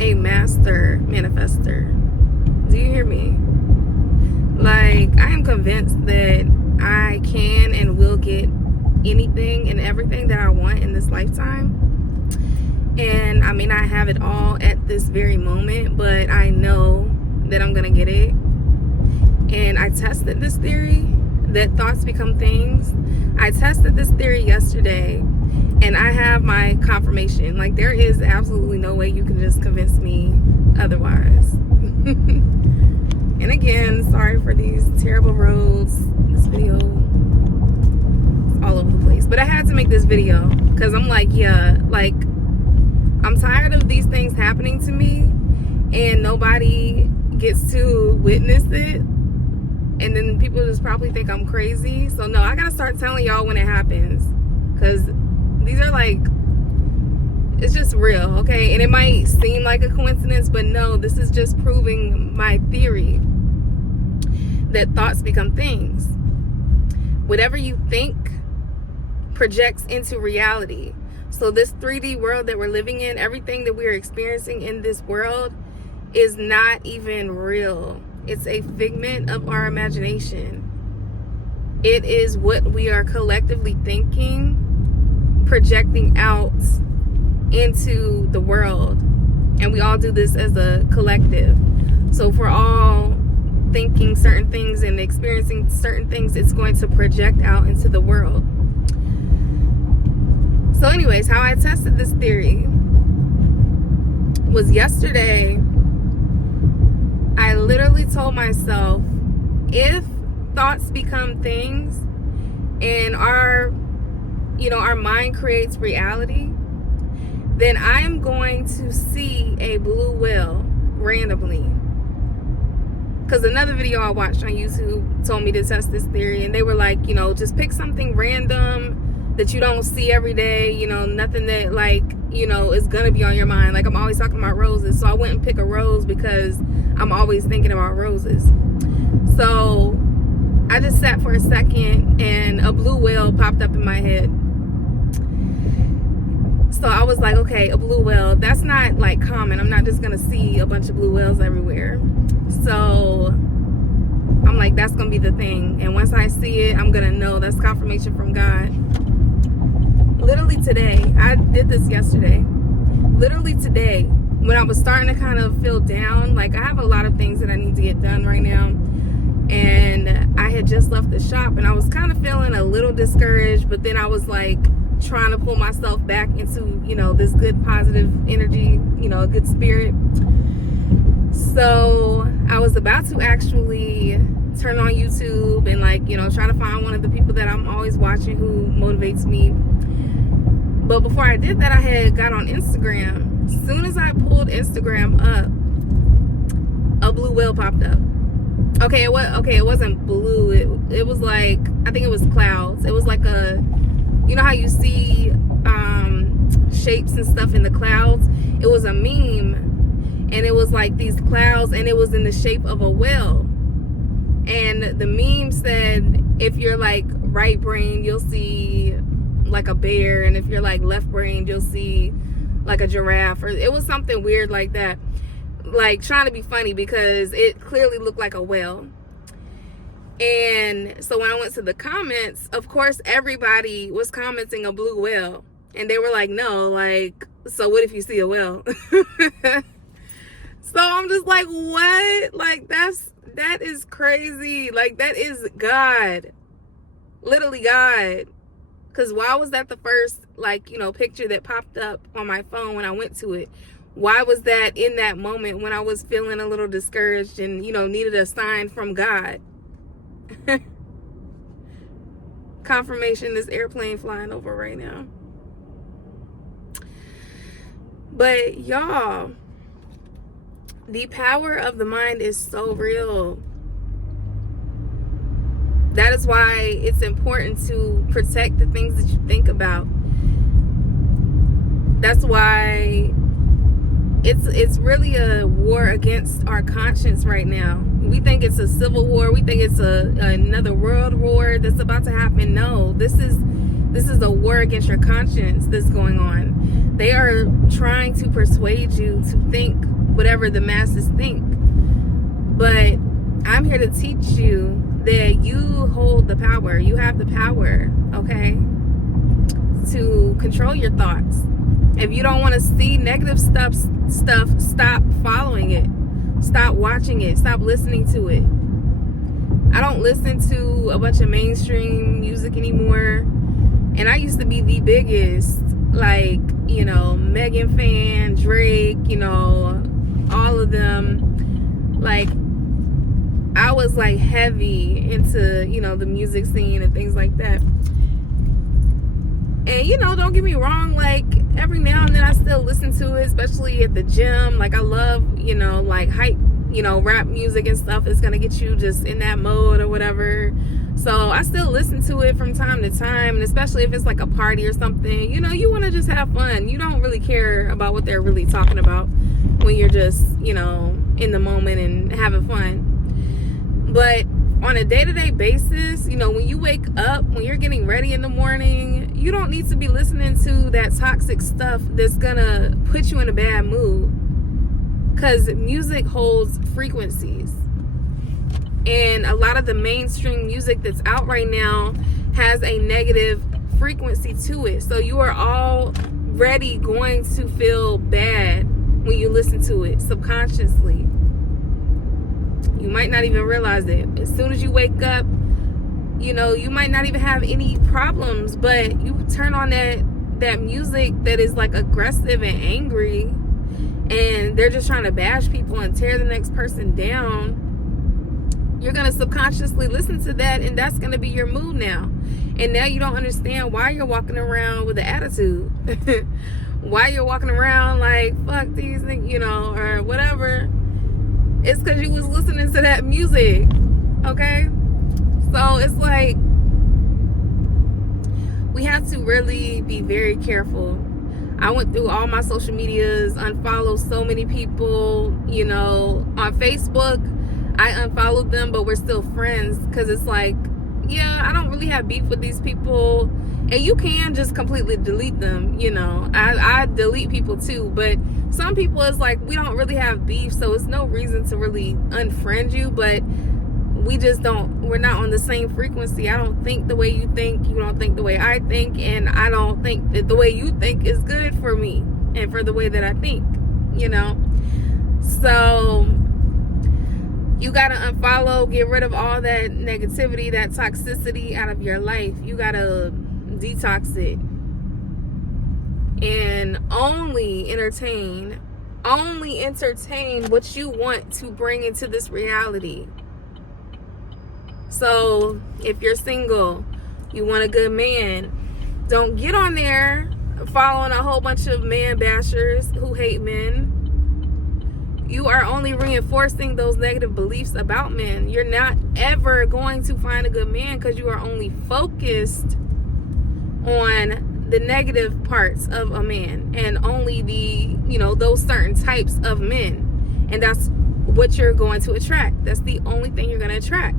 a master manifester. Do you hear me? Like, I am convinced that I can and will get anything and everything that I want in this lifetime. And I may not have it all at this very moment, but I know that I'm gonna get it. And I tested this theory that thoughts become things. I tested this theory yesterday, and I have my confirmation. Like, there is absolutely no way you can just convince me otherwise. And again, sorry for these terrible roads. This video is all over the place, but I had to make this video because I'm like, yeah, like, I'm tired of these things happening to me and nobody gets to witness it. And then people just probably think I'm crazy. So no, I gotta start telling y'all when it happens. Because these are like, it's just real, okay? And it might seem like a coincidence, but no, this is just proving my theory that thoughts become things. Whatever you think projects into reality. So this 3D world that we're living in, everything that we're experiencing in this world is not even real. It's a figment of our imagination. It is what we are collectively thinking, projecting out into the world. And we all do this as a collective. So if we're all thinking certain things and experiencing certain things, it's going to project out into the world. So anyways, how I tested this theory was yesterday. I literally told myself, if thoughts become things and our mind creates reality, then I am going to see a blue whale randomly. Because another video I watched on YouTube told me to test this theory, and they were like, just pick something random that you don't see every day, nothing that is gonna be on your mind. Like, I'm always talking about roses, so I went and pick a rose because I'm always thinking about roses. So I just sat for a second and a blue whale popped up in my head. So I was like, okay, a blue whale, that's not like common. I'm not just gonna see a bunch of blue whales everywhere. So I'm like, that's gonna be the thing. And once I see it, I'm gonna know that's confirmation from God. Literally today, I did this yesterday. Literally today, when I was starting to kind of feel down, like, I have a lot of things that I need to get done right now. And I had just left the shop and I was kind of feeling a little discouraged, but then I was like trying to pull myself back into, this good positive energy, a good spirit. So I was about to actually turn on YouTube and try to find one of the people that I'm always watching who motivates me. But before I did that, I had got on Instagram. As soon as I pulled Instagram up, a blue whale popped up. Okay, it wasn't blue. It was like, I think it was clouds. It was like how you see shapes and stuff in the clouds? It was a meme, and it was like these clouds, and it was in the shape of a whale. And the meme said, if you're like right brain, you'll see like a bear, and if you're like left brain, you'll see like a giraffe, or it was something weird like that, like trying to be funny because it clearly looked like a whale. And so when I went to the comments, of course everybody was commenting a blue whale, and they were like, no, like, so what if you see a whale? So I'm just like, what? Like, that is crazy. Like, that is God, literally God. Because why was that the first, picture that popped up on my phone when I went to it? Why was that in that moment when I was feeling a little discouraged and, needed a sign from God? Confirmation, this airplane flying over right now. But y'all, the power of the mind is so real. That is why it's important to protect the things that you think about. That's why it's really a war against our conscience right now. We think it's a civil war. We think it's another world war that's about to happen. No, this is a war against your conscience that's going on. They are trying to persuade you to think whatever the masses think. But I'm here to teach you that you hold the power. You have the power, okay, to control your thoughts. If you don't want to see negative stuff, stop following it. Stop watching it. Stop listening to it. I don't listen to a bunch of mainstream music anymore. And I used to be the biggest, like, you know, Megan fan, Drake, you know, all of them. Like, I was like heavy into, you know, the music scene and things like that. And, you know, don't get me wrong, like, every now and then I still listen to it, especially at the gym. Like, I love, you know, like, hype, you know, rap music and stuff. It's going to get you just in that mode or whatever. So I still listen to it from time to time, and especially if it's like a party or something. You know, you want to just have fun. You don't really care about what they're really talking about when you're just, you know, in the moment and having fun. But on a day-to-day basis, you know, when you wake up, when you're getting ready in the morning, you don't need to be listening to that toxic stuff that's gonna put you in a bad mood, because music holds frequencies, and a lot of the mainstream music that's out right now has a negative frequency to it. So you are already going to feel bad when you listen to it subconsciously. You might not even realize it. As soon as you wake up, you know, you might not even have any problems, but you turn on that music that is like aggressive and angry, and they're just trying to bash people and tear the next person down. You're going to subconsciously listen to that, and that's going to be your mood now. And now you don't understand why you're walking around with an attitude. Why you're walking around like, fuck these things, you know, or whatever. It's because you was listening to that music, okay? So it's like, we have to really be very careful. I went through all my social medias, unfollowed so many people, you know. On Facebook, I unfollowed them, but we're still friends, because it's like, yeah, I don't really have beef with these people. And you can just completely delete them, you know. I delete people too, but some people, it's like, we don't really have beef, so it's no reason to really unfriend you. But we're not on the same frequency. I don't think the way you think, you don't think the way I think, and I don't think that the way you think is good for me and for the way that I think, you know. So you gotta unfollow, get rid of all that negativity, that toxicity out of your life. You gotta detox it, and only entertain what you want to bring into this reality. So if you're single, you want a good man, don't get on there following a whole bunch of man bashers who hate men. You are only reinforcing those negative beliefs about men. You're not ever going to find a good man, because you are only focused on the negative parts of a man, and only the, you know, those certain types of men. And that's what you're going to attract. That's the only thing you're going to attract.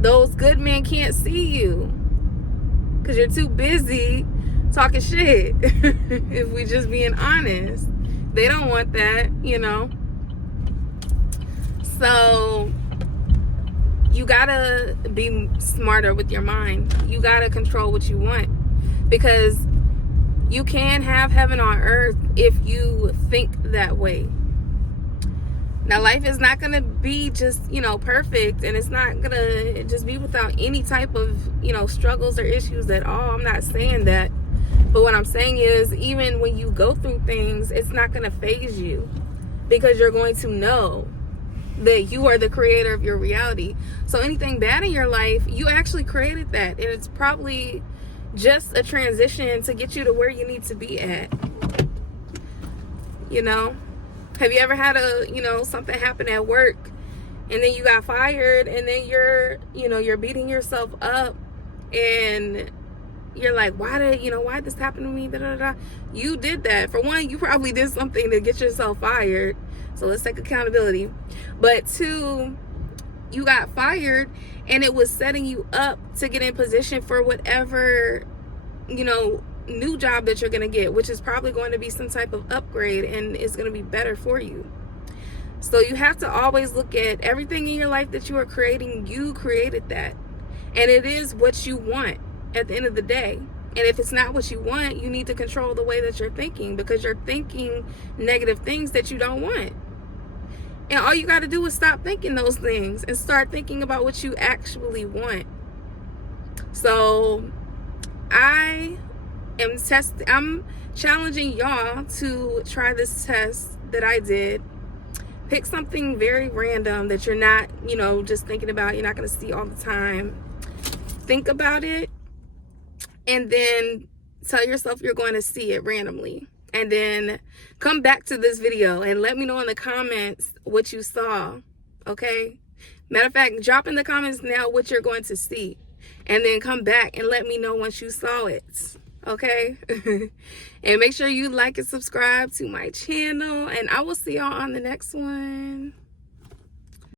Those good men can't see you, because you're too busy talking shit. If we just being honest, they don't want that, you know. So you gotta be smarter with your mind. You gotta control what you want, because you can have heaven on earth if you think that way. Now, life is not gonna be just, you know, perfect, and it's not gonna just be without any type of, you know, struggles or issues at all. I'm not saying that. But what I'm saying is, even when you go through things, it's not going to faze you, because you're going to know that you are the creator of your reality. So anything bad in your life, you actually created that. And it's probably just a transition to get you to where you need to be at. You know? Have you ever had something happen at work, and then you got fired, and then you're beating yourself up, and you're like, why did this happen to me? Da, da, da. You did that. For one, you probably did something to get yourself fired. So let's take accountability. But two, you got fired, and it was setting you up to get in position for whatever, new job that you're going to get, which is probably going to be some type of upgrade and is going to be better for you. So you have to always look at everything in your life that you are creating. You created that, and it is what you want at the end of the day. And if it's not what you want, you need to control the way that you're thinking, because you're thinking negative things that you don't want. And all you got to do is stop thinking those things and start thinking about what you actually want. So I'm challenging y'all to try this test that I did. Pick something very random that you're not, just thinking about, you're not going to see all the time. Think about it, and then tell yourself you're going to see it randomly. And then come back to this video and let me know in the comments what you saw, okay? Matter of fact, drop in the comments now what you're going to see. And then come back and let me know once you saw it, okay? And make sure you like and subscribe to my channel. And I will see y'all on the next one.